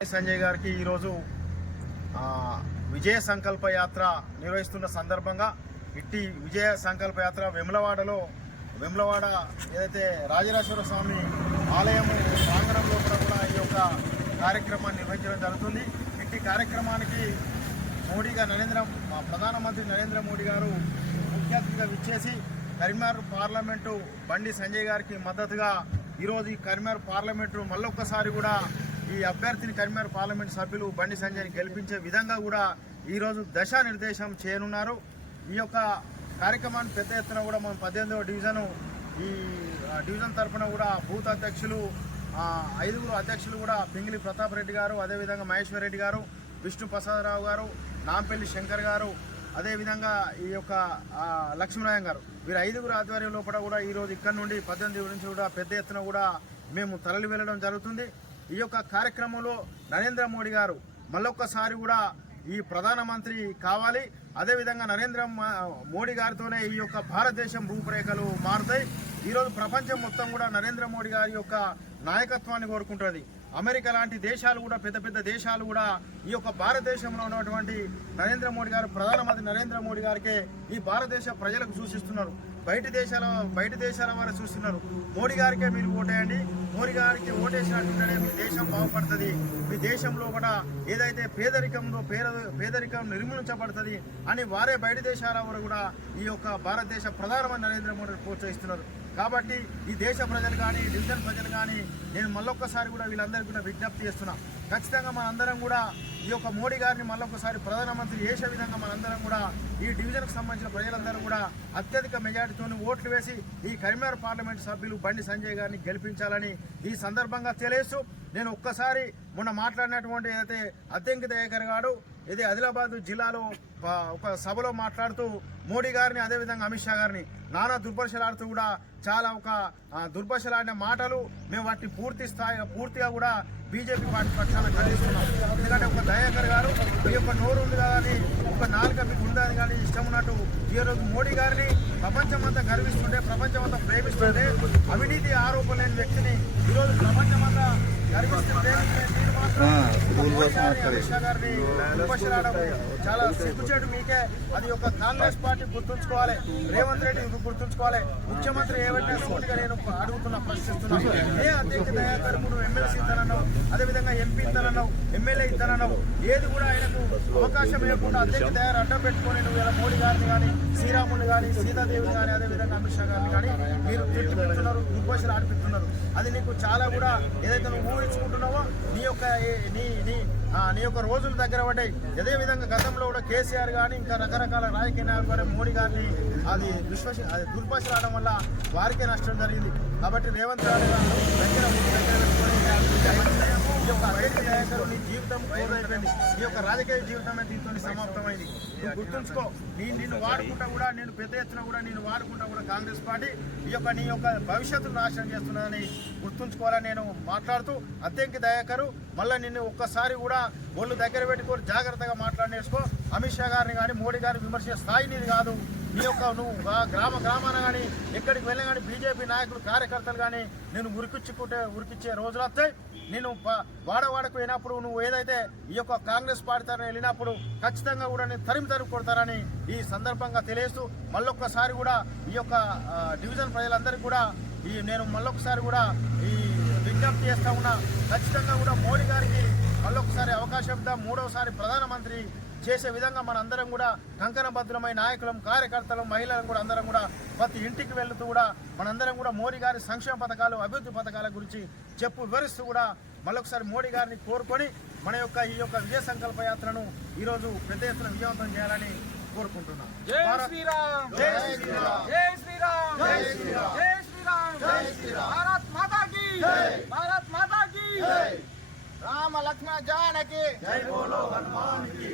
సంజయ్ గారికి ఈరోజు విజయ సంకల్ప యాత్ర నిర్వహిస్తున్న సందర్భంగా ఇట్టి విజయ సంకల్ప యాత్ర వెములవాడలో వెములవాడ ఏదైతే రాజరాజేశ్వర స్వామి ఆలయము ప్రాంగణంలో కూడా ఈ యొక్క కార్యక్రమాన్ని నిర్వహించడం జరుగుతుంది. ఇట్టి కార్యక్రమానికి మోడీ గారు నరేంద్ర మా ప్రధానమంత్రి నరేంద్ర మోడీ గారు ముఖ్య అతిథిగా విచ్చేసి కరీంనగర్ పార్లమెంటు బండి సంజయ్ గారికి మద్దతుగా ఈరోజు ఈ కరీంనగర్ పార్లమెంటు మళ్ళొక్కసారి కూడా ఈ అభ్యర్థిని కరీంనగర్ పార్లమెంట్ సభ్యులు బండి సంజయ్ని గెలిపించే విధంగా కూడా ఈరోజు నిర్దేశం చేయనున్నారు. ఈ యొక్క కార్యక్రమాన్ని పెద్ద ఎత్తున కూడా మనం పద్దెనిమిదవ డివిజను ఈ డివిజన్ తరఫున కూడా బూత్ అధ్యక్షులు ఐదుగురు అధ్యక్షులు కూడా పింగిలి ప్రతాప్ రెడ్డి గారు అదేవిధంగా మహేశ్వర్ రెడ్డి గారు విష్ణు ప్రసాదరావు గారు నాంపల్లి శంకర్ గారు అదేవిధంగా ఈ యొక్క లక్ష్మీనారాయణ గారు. వీరు ఐదుగురు ఆధ్వర్యం కూడా కూడా ఈరోజు ఇక్కడ నుండి పద్దెనిమిది నుంచి కూడా పెద్ద ఎత్తున కూడా మేము తరలి వెళ్ళడం జరుగుతుంది. ఈ యొక్క కార్యక్రమంలో నరేంద్ర మోడీ గారు మళ్ళొక్కసారి కూడా ఈ ప్రధానమంత్రి కావాలి. అదేవిధంగా నరేంద్ర మోడీ గారితోనే ఈ యొక్క భారతదేశం రూపురేఖలు మారుతాయి. ఈరోజు ప్రపంచం మొత్తం కూడా నరేంద్ర మోడీ గారి యొక్క నాయకత్వాన్ని కోరుకుంటుంది. అమెరికా లాంటి దేశాలు కూడా పెద్ద పెద్ద దేశాలు కూడా ఈ యొక్క భారతదేశంలో ఉన్నటువంటి నరేంద్ర మోడీ గారు ప్రధానమంత్రి నరేంద్ర మోడీ గారికే ఈ భారతదేశ ప్రజలకు సూచిస్తున్నారు. బయట దేశాల బయట దేశాల వారు చూస్తున్నారు మోడీ గారికే మీరు ఓటేయండి. మోడీ గారికి ఓటేసినట్టుంటేనే మీ దేశం బాగుపడుతుంది. మీ దేశంలో కూడా ఏదైతే పేదరికంలో పేద పేదరికం నిర్మూలించబడుతుంది అని వారే బయట దేశాల వారు కూడా ఈ యొక్క భారతదేశ ప్రధానమంత్రి నరేంద్ర మోడీ ప్రోత్సహిస్తున్నారు. కాబట్టి ఈ దేశ ప్రజలు కానీ డివిజన్ ప్రజలు కానీ నేను మళ్ళొక్కసారి కూడా వీళ్ళందరికీ కూడా విజ్ఞప్తి చేస్తున్నా. ఖచ్చితంగా మనందరం కూడా ఈ యొక్క మోడీ గారిని మళ్ళొకసారి ప్రధానమంత్రి చేసే విధంగా మనందరం కూడా ఈ డివిజన్కు సంబంధించిన ప్రజలందరూ కూడా అత్యధిక మెజార్టీతో ఓట్లు వేసి ఈ కరీంనగర్ పార్లమెంట్ సభ్యులు బండి సంజయ్ గారిని గెలిపించాలని ఈ సందర్భంగా తెలియస్తూ నేను ఒక్కసారి మొన్న మాట్లాడినటువంటి ఏదైతే అద్దెంకి దయాకర్ గారు ఇది ఆదిలాబాద్ జిల్లాలో ఒక సభలో మాట్లాడుతూ మోడీ గారిని అదేవిధంగా అమిత్ షా గారిని నానా దుర్భషలాడుతూ కూడా చాలా ఒక దుర్భషలాడిన మాటలు మేము వాటిని పూర్తి స్థాయి పూర్తిగా కూడా బీజేపీ పార్టీ పక్షాన ఖండిస్తున్నాం. ఎందుకంటే ఒక దయాకర్ గారు ఈ యొక్క నోరు ఉంది కదా అని ఒక నాలుక మీకు ఉండదు కానీ ఇష్టం ఉన్నట్టు ఈ రోజు మోడీ గారిని ప్రపంచమంతా గర్విస్తుంటే ప్రపంచమంతా ప్రేమిస్తుంటే అవినీతి ఆరోపణ లేని వ్యక్తిని ఈరోజు ప్రపంచమంతా గర్విస్తుంటే మీరు మాత్రం చాలా సిగ్గుచేటు మీకే. అది ఒక కాంగ్రెస్ పార్టీ గుర్తుంచుకోవాలి. రేవంత్ రెడ్డి గుర్తుంచుకోవాలి. ముఖ్యమంత్రి ఏవైనా సూటిగా నేను అడుగుతున్నా ప్రశ్నిస్తున్నా. ఏ అధ్యక్ష దయాకర్ నువ్వు ఎమ్మెల్సీ ఇస్తానన్నావు అదేవిధంగా ఎంపీ ఇస్తానన్నావు ఎమ్మెల్యే ఇస్తానన్నావు ఏది కూడా ఆయనకు అవకాశం లేకుండా అధ్యక్ష తయారు అడ్డం పెట్టుకొని నువ్వు ఇలా మోడీ గారిని కానీ శ్రీరాముని కానీ సీతాదేవిని కానీ అదేవిధంగా అమిత్ షా గారిని కానీ మీరు తిట్టుకుంటున్నారు దుర్భాషలు ఆడిపిస్తున్నారు అది నీకు చాలా కూడా ఏదైతే నువ్వు ఊహించుకుంటున్నావో నీ యొక్క నీ నీ నీ యొక్క రోజుల దగ్గర పడ్డాయి. అదే విధంగా గతంలో కూడా కేసీఆర్ కానీ ఇంకా రకరకాల రాజకీయ నాయకులు కానీ మోడీ గారిని అది దుష్పశ అది దుర్భాషలు ఆడడం వల్ల వారికే నష్టం జరిగింది. కాబట్టి రేవంత్ రెడ్డి గారు దగ్గర ముందు దగ్గర పెట్టుకొని ఈ యొక్క అభివృద్ధి నాయకులు జీవితం కోరైపోయింది ఈ యొక్క రాజకీయ జీవితమే దీంతో సమాప్తమైంది. నువ్వు గుర్తుంచుకో నేను నిన్ను వాడుకుంటా కూడా నేను పెద్ద ఎత్తున కూడా నేను వాడుకుంటా కూడా కాంగ్రెస్ పార్టీ ఈ యొక్క నీ యొక్క భవిష్యత్తును నాశనం చేస్తున్నదని గుర్తుంచుకోవాలని నేను మాట్లాడుతూ అత్యంకి దయాకరు మళ్ళీ నిన్ను ఒక్కసారి కూడా ఒళ్ళు దగ్గర పెట్టుకొని జాగ్రత్తగా మాట్లాడి నేర్చుకో అమిత్ షా గారిని కానీ మోడీ గారిని విమర్శించే స్థాయి నీది కాదు. ఈ యొక్క నువ్వు గ్రామ గ్రామాన కానీ ఎక్కడికి వెళ్ళిన కానీ బీజేపీ నాయకులు కార్యకర్తలు కానీ నేను ఉరికిచ్చుకుంటే ఉరికిచ్చే రోజులు వస్తాయి నేను వాడవాడకు వెళ్ళినప్పుడు నువ్వు ఏదైతే ఈ యొక్క కాంగ్రెస్ పార్టీ తరఫున వెళ్ళినప్పుడు ఖచ్చితంగా కూడా నేను తరిమి తరిమి కొడతారని ఈ సందర్భంగా తెలియస్తూ మళ్ళొక్కసారి కూడా ఈ యొక్క డివిజన్ ప్రజలందరికీ కూడా ఈ నేను మళ్ళొకసారి కూడా ఈ విజ్ఞప్తి చేస్తా ఉన్నా. ఖచ్చితంగా కూడా మోడీ గారికి మళ్ళొకసారి అవకాశం ఇద్దాం. మూడవసారి ప్రధానమంత్రి చేసే విధంగా మనందరం కూడా కంకణభద్రమై నాయకులం కార్యకర్తలం మహిళలం కూడా అందరం కూడా ప్రతి ఇంటికి వెళ్తూ కూడా మనందరం కూడా మోడీ గారి సంక్షేమ పథకాలు అభివృద్ధి పథకాల గురించి చెప్పు వివరిస్తూ కూడా మళ్ళొకసారి మోడీ గారిని కోరుకొని మన యొక్క ఈ యొక్క విజయ సంకల్ప యాత్రను ఈరోజు పెద్ద ఎత్తున విజయవంతం చేయాలని కోరుకుంటున్నాం. జై శ్రీరామ్! జై శ్రీరామ్! జై శ్రీరామ్! జై శ్రీరామ్. జై శ్రీరామ్! జై శ్రీరామ్. భారత్ మాతా భారత్ మాతా की జై. రామ లక్ష్మణ జానకి! జై బోలో హనుమాన్కి